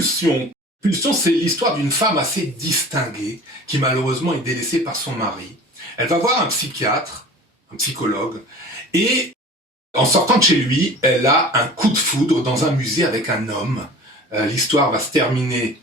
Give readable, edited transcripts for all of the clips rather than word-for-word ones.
Pulsion. Pulsion, c'est l'histoire d'une femme assez distinguée qui malheureusement est délaissée par son mari. Elle va voir un psychiatre, un psychologue, et en sortant de chez lui, elle a un coup de foudre dans un musée avec un homme. L'histoire va se terminer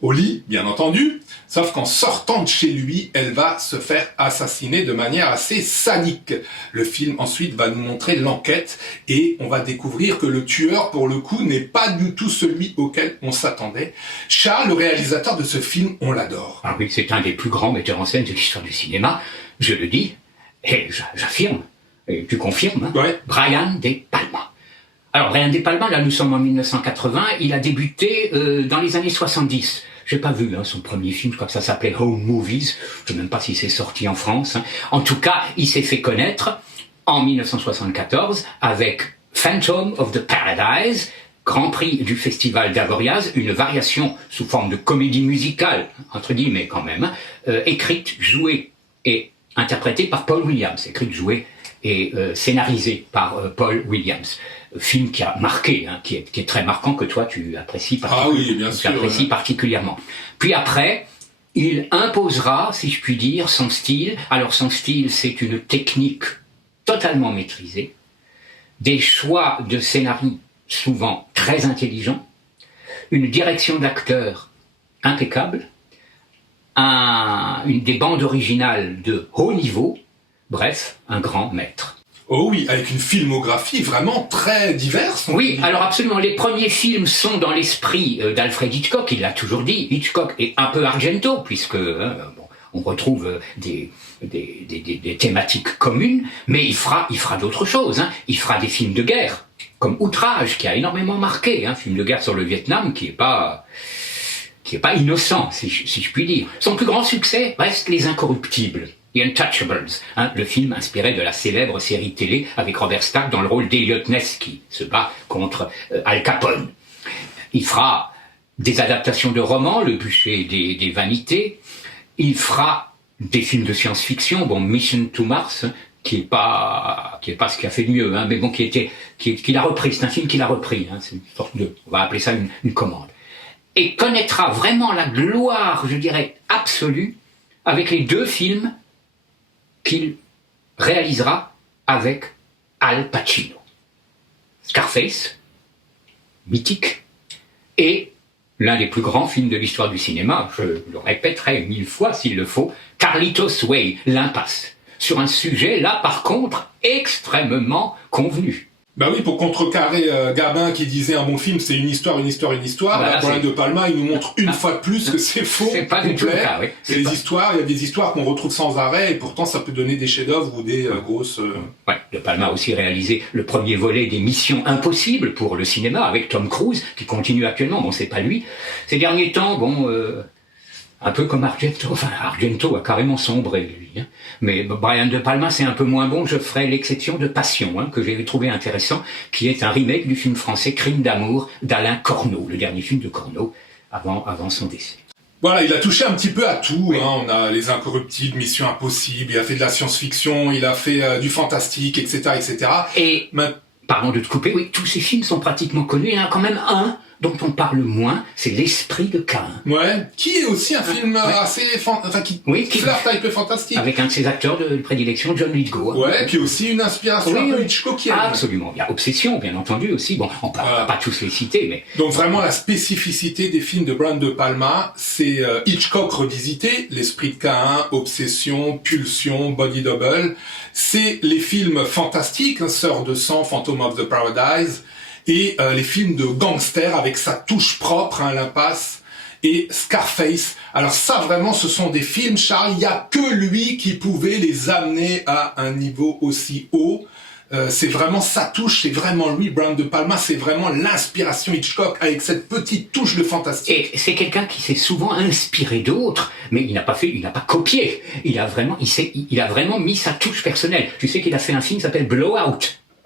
au lit, bien entendu, sauf qu'en sortant de chez lui, elle va se faire assassiner de manière assez sadique. Le film ensuite va nous montrer l'enquête et on va découvrir que le tueur, pour le coup, n'est pas du tout celui auquel on s'attendait. Charles, le réalisateur de ce film, on l'adore. Ah oui, c'est un des plus grands metteurs en scène de l'histoire du cinéma, je le dis, et j'affirme, et tu confirmes, hein, Ouais. Brian De Palma. Alors, Brian De Palma, là nous sommes en 1980, il a débuté dans les années 70. J'ai pas vu son premier film, je crois que ça s'appelait Home Movies, je sais même pas si c'est sorti en France. Hein. En tout cas, il s'est fait connaître en 1974 avec Phantom of the Paradise, Grand Prix du Festival d'Avoriaz, une variation sous forme de comédie musicale, entre guillemets quand même, écrite, jouée et interprétée par Paul Williams, écrite, jouée et scénarisée par Paul Williams. Film qui a marqué, hein, qui est très marquant, que toi tu apprécies particulièrement. Puis après, il imposera, si je puis dire, son style. Alors son style, c'est une technique totalement maîtrisée, des choix de scénario souvent très intelligents, une direction d'acteurs impeccable, des bandes originales de haut niveau, bref, un grand maître. Oh oui, avec une filmographie vraiment très diverse. Oui, alors absolument. Les premiers films sont dans l'esprit d'Alfred Hitchcock, il l'a toujours dit. Hitchcock est un peu Argento, puisque on retrouve des thématiques communes, mais il fera d'autres choses. Hein. Il fera des films de guerre, comme Outrage, qui a énormément marqué, un film de guerre sur le Vietnam, qui est pas innocent, si je puis dire. Son plus grand succès reste Les Incorruptibles. The Untouchables, le film inspiré de la célèbre série télé avec Robert Stack dans le rôle d'Elliot Ness qui se bat contre Al Capone. Il fera des adaptations de romans, Le bûcher des vanités. Il fera des films de science-fiction, Mission to Mars, qui est pas ce qu'il a fait de mieux, mais qu'il a repris. C'est un film qu'il a repris. C'est une sorte on va appeler ça une commande. Et connaîtra vraiment la gloire, je dirais, absolue avec les deux films qu'il réalisera avec Al Pacino. Scarface, mythique, et l'un des plus grands films de l'histoire du cinéma, je le répéterai 1000 fois s'il le faut, Carlitos Way, L'Impasse, sur un sujet, là par contre, extrêmement convenu. Bah oui, pour contrecarrer Gabin qui disait un bon film, c'est une histoire. Brian De Palma, il nous montre une fois de plus que c'est faux. C'est pas du tout le cas, oui. Il y a des histoires qu'on retrouve sans arrêt et pourtant ça peut donner des chefs-d'œuvre ou des grosses... Ouais, De Palma a aussi réalisé le premier volet des Missions Impossibles pour le cinéma avec Tom Cruise, qui continue actuellement. C'est pas lui. Ces derniers temps, un peu comme Argento. Enfin, Argento a carrément sombré, lui. Mais Brian De Palma, c'est un peu moins bon. Je ferai l'exception de Passion, que j'ai trouvé intéressant, qui est un remake du film français Crime d'amour d'Alain Corneau, le dernier film de Corneau avant son décès. Voilà, il a touché un petit peu à tout. Oui. On a Les Incorruptibles, Mission Impossible, il a fait de la science-fiction, il a fait du fantastique, etc., etc. Et, pardon de te couper, oui, tous ces films sont pratiquement connus. Il y en a quand même un dont on parle moins, c'est L'Esprit de Caïn. Ouais, qui est aussi un film assez... qui flirte avec le fantastique. Avec un de ses acteurs de prédilection, John Lithgow. Ouais, qui est aussi une inspiration un peu Hitchcockienne. Absolument. Il y a Obsession, bien entendu, aussi. On ne va pas tous les citer, mais... Donc vraiment, la spécificité des films de Brian De Palma, c'est Hitchcock revisité, L'Esprit de Caïn, Obsession, Pulsion, Body Double. C'est les films fantastiques, Sœur de sang, Phantom of the Paradise, et les films de gangsters avec sa touche propre, L'Impasse, et Scarface. Alors ça, vraiment, ce sont des films, Charles, il n'y a que lui qui pouvait les amener à un niveau aussi haut. C'est vraiment sa touche, c'est vraiment lui, Brian De Palma, c'est vraiment l'inspiration Hitchcock avec cette petite touche de fantastique. Et c'est quelqu'un qui s'est souvent inspiré d'autres, mais il n'a pas copié. Il a vraiment mis sa touche personnelle. Tu sais qu'il a fait un film qui s'appelle Blowout.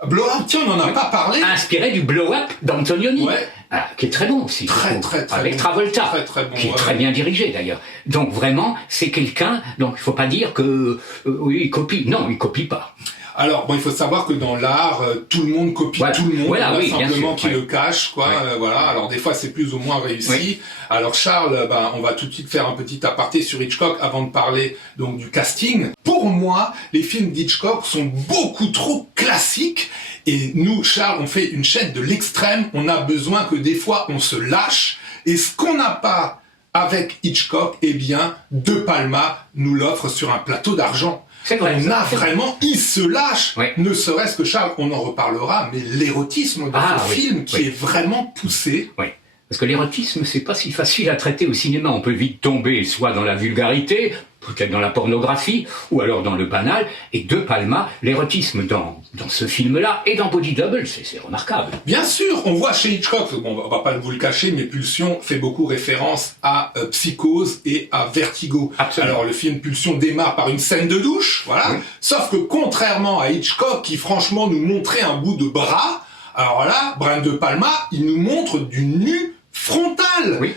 Blowout, tiens, on n'en a pas parlé. Inspiré du Blow-Up d'Antonioni, ouais. Qui est très bon aussi. Très avec bon. Travolta, très bon, qui est très bien dirigé d'ailleurs. Donc vraiment, c'est quelqu'un, donc il ne faut pas dire que oui, il copie. Non, il copie pas. Alors, bon, il faut savoir que dans l'art, tout le monde copie tout le monde, voilà, oui, simplement qui le cache, quoi. Voilà. Alors, des fois, c'est plus ou moins réussi. Oui. Alors, Charles, on va tout de suite faire un petit aparté sur Hitchcock avant de parler donc du casting. Pour moi, les films d'Hitchcock sont beaucoup trop classiques. Et nous, Charles, on fait une chaîne de l'extrême. On a besoin que des fois, on se lâche. Et ce qu'on n'a pas avec Hitchcock, eh bien, De Palma nous l'offre sur un plateau d'argent. C'est vrai. On a vraiment, il se lâche, oui. Ne serait-ce que Charles, on en reparlera, mais l'érotisme de ce film qui est vraiment poussé. Oui. Parce que l'érotisme, c'est pas si facile à traiter au cinéma. On peut vite tomber soit dans la vulgarité, peut-être dans la pornographie, ou alors dans le banal. Et De Palma, l'érotisme dans ce film-là et dans Body Double, c'est remarquable. Bien sûr, on voit chez Hitchcock, bon, on va pas vous le cacher, mais Pulsion fait beaucoup référence à Psychose et à Vertigo. Absolument. Alors le film Pulsion démarre par une scène de douche, voilà. Oui. Sauf que contrairement à Hitchcock, qui franchement nous montrait un bout de bras, alors là, Brian De Palma, il nous montre du nu frontal. Oui.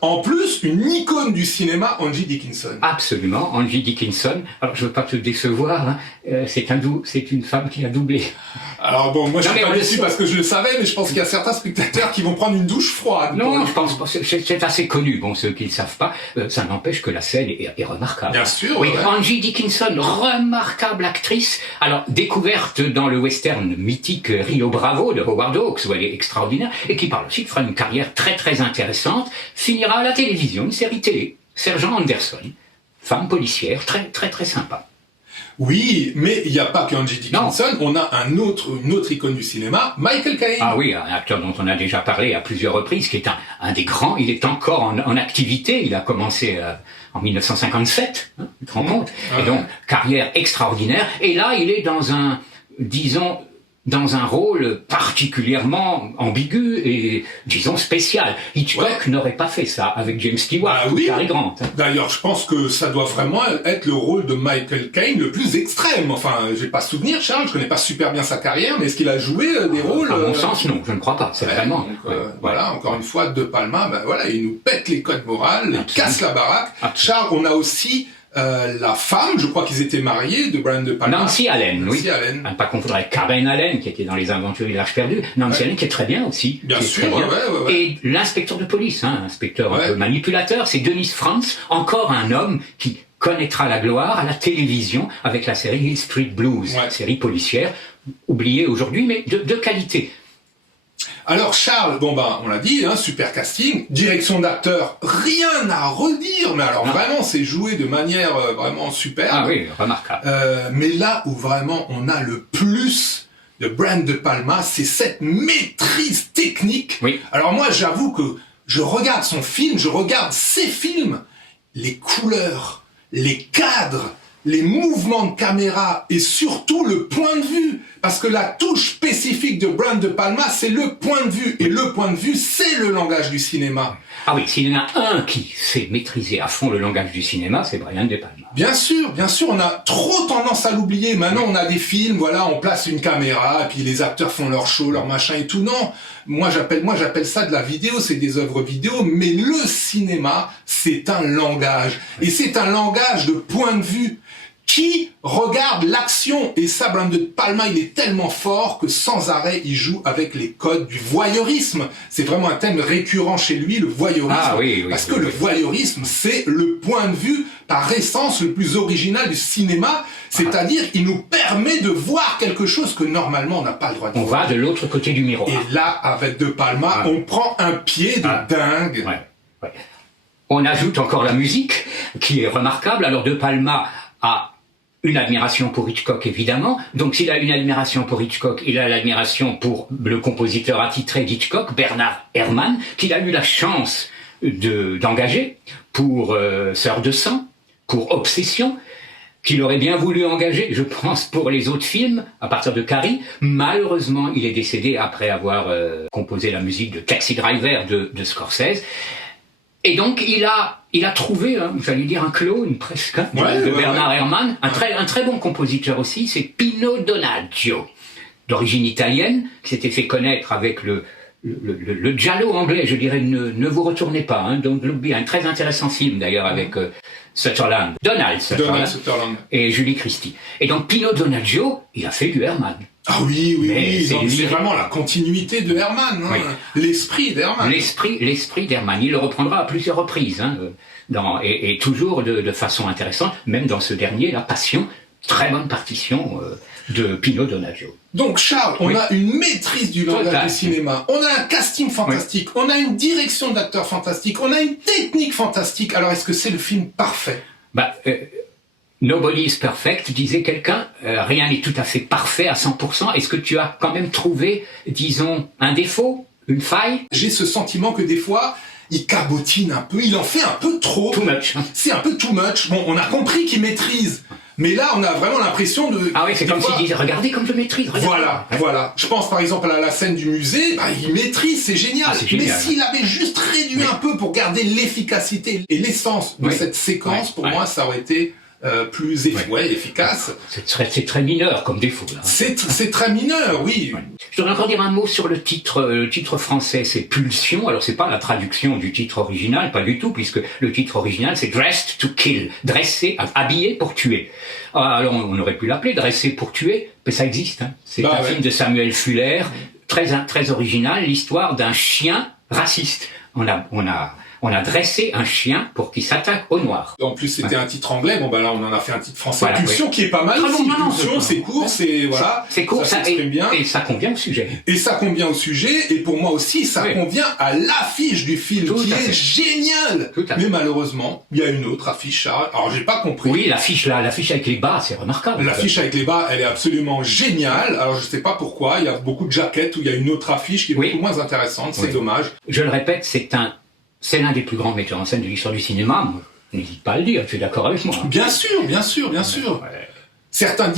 En plus, une icône du cinéma, Angie Dickinson. Absolument, Angie Dickinson. Alors, je veux pas te décevoir, hein. C'est une femme qui a doublé. Alors bon, moi je suis pas déçu parce que je le savais, mais je pense qu'il y a certains spectateurs qui vont prendre une douche froide. Non, je pense pas. C'est assez connu. Bon, ceux qui ne le savent pas, ça n'empêche que la scène est remarquable. Bien sûr. Oui, ouais. Angie Dickinson, remarquable actrice. Alors, découverte dans le western mythique Rio Bravo de Howard Hawks, où elle est extraordinaire, et qui par la suite fera une carrière très très intéressante, finira à la télévision, une série télé, Sergent Anderson, femme policière, très très très sympa. Oui, mais il n'y a pas qu'Angie Dickinson, on a une autre icône du cinéma, Michael Caine. Ah oui, un acteur dont on a déjà parlé à plusieurs reprises, qui est un des grands, il est encore en activité, il a commencé en 1957, hein, tu te rends compte, et donc carrière extraordinaire, et là il est dans un rôle particulièrement ambigu et, disons, spécial. Hitchcock n'aurait pas fait ça avec James Stewart ou Cary Grant. D'ailleurs, je pense que ça doit vraiment être le rôle de Michael Caine le plus extrême. Enfin, j'ai pas souvenir, Charles, je connais pas super bien sa carrière, mais est-ce qu'il a joué des rôles... À mon sens, non, je ne crois pas. C'est vraiment... Donc, voilà, encore une fois, De Palma, voilà, il nous pète les codes morales, il casse la baraque. Charles, on a aussi... la femme, je crois qu'ils étaient mariés, de Brian De Palma. Nancy Allen, oui. Allen. À ne pas confondre avec Karen Allen, qui était dans Les Aventures de l'Arche perdue. Nancy Allen, qui est très bien aussi. Bien sûr, ouais. Et l'inspecteur de police, inspecteur un peu manipulateur, c'est Dennis Franz, encore un homme qui connaîtra la gloire à la télévision avec la série Hill Street Blues, série policière, oubliée aujourd'hui, mais de qualité. Alors Charles, on l'a dit, super casting, direction d'acteur, rien à redire, mais alors vraiment c'est joué de manière vraiment superbe. Ah oui, remarquable. Mais là où vraiment on a le plus de Brian De Palma, c'est cette maîtrise technique. Oui. Alors moi j'avoue que je regarde son film, je regarde ses films, les couleurs, les cadres, les mouvements de caméra et surtout le point de vue. Parce que la touche spécifique de Brian De Palma, c'est le point de vue. Et le point de vue, c'est le langage du cinéma. Ah oui, s'il y en a un qui sait maîtriser à fond le langage du cinéma, c'est Brian De Palma. Bien sûr, on a trop tendance à l'oublier. Maintenant, on a des films, voilà, on place une caméra, et puis les acteurs font leur show, leur machin et tout. Non, moi j'appelle ça de la vidéo, c'est des œuvres vidéo, mais le cinéma, c'est un langage. Et c'est un langage de point de vue. Qui regarde l'action, et ça, Brian De Palma, il est tellement fort que sans arrêt, il joue avec les codes du voyeurisme. C'est vraiment un thème récurrent chez lui, le voyeurisme. Ah oui, parce que le voyeurisme, c'est le point de vue, par essence, le plus original du cinéma. C'est-à-dire, il nous permet de voir quelque chose que normalement, on n'a pas le droit de voir. On va de l'autre côté du miroir. Et là, avec De Palma, on prend un pied de dingue. Ouais. On ajoute encore la musique, qui est remarquable. Alors, De Palma a une admiration pour Hitchcock, évidemment. Donc, s'il a une admiration pour Hitchcock, il a l'admiration pour le compositeur attitré d'Hitchcock, Bernard Herrmann, qu'il a eu la chance d'engager pour Sœur de sang, pour Obsession, qu'il aurait bien voulu engager, je pense, pour les autres films, à partir de Carrie. Malheureusement, il est décédé après avoir composé la musique de Taxi Driver de Scorsese. Et donc, il a trouvé, j'allais dire un clone presque, de Bernard Herrmann, un très bon compositeur aussi, c'est Pino Donaggio, d'origine italienne, qui s'était fait connaître avec le giallo anglais, je dirais, ne vous retournez pas, hein, Don't Look Behind, très intéressant film d'ailleurs avec Donald Sutherland et Julie Christie. Et donc Pino Donaggio, il a fait du Herman. Ah oui, c'est vraiment la continuité de Herman, hein, oui. L'esprit d'Herman. L'esprit d'Herman, il le reprendra à plusieurs reprises, hein, et toujours de façon intéressante, même dans ce dernier, La Passion, très bonne partition de Pino Donaggio. Donc Charles, on a une maîtrise du langage du cinéma, on a un casting fantastique, on a une direction d'acteurs fantastique, on a une technique fantastique. Alors est-ce que c'est le film parfait? Nobody is perfect, disait quelqu'un, rien n'est tout à fait parfait à 100%. Est-ce que tu as quand même trouvé, disons, un défaut, une faille? J'ai ce sentiment que des fois, il cabotine un peu, il en fait un peu trop. Too much. C'est un peu too much. Bon, on a compris qu'il maîtrise. Mais là, on a vraiment l'impression de... Ah oui, c'est comme s'il disait, regardez comme je maîtrise. Voilà. Je pense par exemple à la scène du musée, il maîtrise, c'est génial. Ah, c'est génial. Mais s'il avait juste réduit un peu pour garder l'efficacité et l'essence de cette séquence, pour moi, ça aurait été plus efficace. C'est très mineur comme défaut. Là. C'est très mineur, oui. Je voudrais encore dire un mot sur le titre. Le titre français, c'est Pulsion. Alors, c'est pas la traduction du titre original, pas du tout, puisque le titre original, c'est Dressed to Kill. Dressé, habillé pour tuer. Alors, on aurait pu l'appeler Dressé pour tuer, mais ça existe. Hein. C'est un film de Samuel Fuller, très original, l'histoire d'un chien raciste. On a dressé un chien pour qu'il s'attaque aux Noirs. En plus, c'était un titre anglais. Bon, là, on en a fait un titre français. Pulsion, qui est pas mal aussi. Pulsion, c'est court, c'est court, ça s'exprime bien. Et ça convient au sujet. Et pour moi aussi, ça convient à l'affiche du film, qui est géniale. Mais malheureusement, il y a une autre affiche, Charles. Alors, j'ai pas compris. Oui, l'affiche avec les bas, c'est remarquable. L'affiche avec les bas, elle est absolument géniale. Alors, je sais pas pourquoi. Il y a beaucoup de jaquettes où il y a une autre affiche qui est beaucoup moins intéressante. C'est dommage. Je le répète, c'est l'un des plus grands metteurs en scène de l'histoire du cinéma. N'hésite pas à le dire, tu es d'accord avec moi. Bien sûr. Ouais. Certains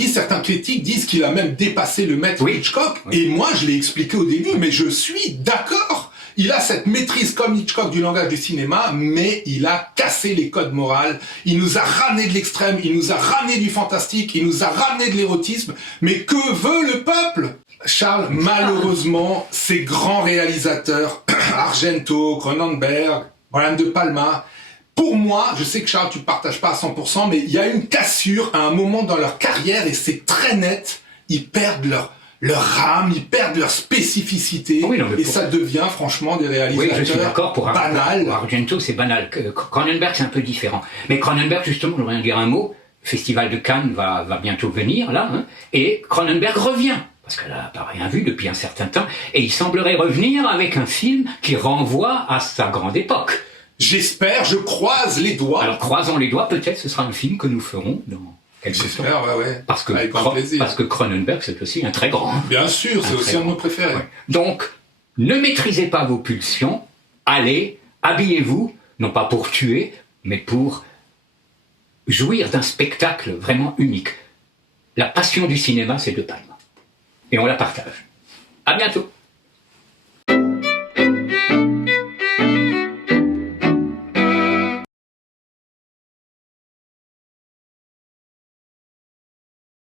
critiques disent qu'il a même dépassé le maître Hitchcock. Oui. Et moi, je l'ai expliqué au début, mais je suis d'accord. Il a cette maîtrise comme Hitchcock du langage du cinéma, mais il a cassé les codes moraux. Il nous a ramené de l'extrême, il nous a ramené du fantastique, il nous a ramené de l'érotisme. Mais que veut le peuple? Charles, malheureusement, ces grands réalisateurs, Argento, Cronenberg, Brian De Palma, pour moi, je sais que Charles, tu ne partages pas à 100%, mais il y a une cassure à un moment dans leur carrière et c'est très net. Ils perdent leur âme, ils perdent leur spécificité ça devient franchement des réalisateurs je suis d'accord, banals. Pour Argento, c'est banal. Cronenberg, c'est un peu différent. Mais Cronenberg, justement, je voudrais dire un mot. Le Festival de Cannes va bientôt venir, là, hein, et Cronenberg revient. Parce qu'elle n'a pas rien vu depuis un certain temps, et il semblerait revenir avec un film qui renvoie à sa grande époque. J'espère, je croise les doigts. Alors croisons les doigts, peut-être ce sera un film que nous ferons dans quelques temps. J'espère, Parce que, avec grand plaisir. Parce que Cronenberg, c'est aussi un très grand. Bien sûr, c'est aussi un de nos préférés. Ouais. Donc, ne maîtrisez pas vos pulsions, allez, habillez-vous, non pas pour tuer, mais pour jouir d'un spectacle vraiment unique. La passion du cinéma, c'est De Palma. Et on la partage. À bientôt.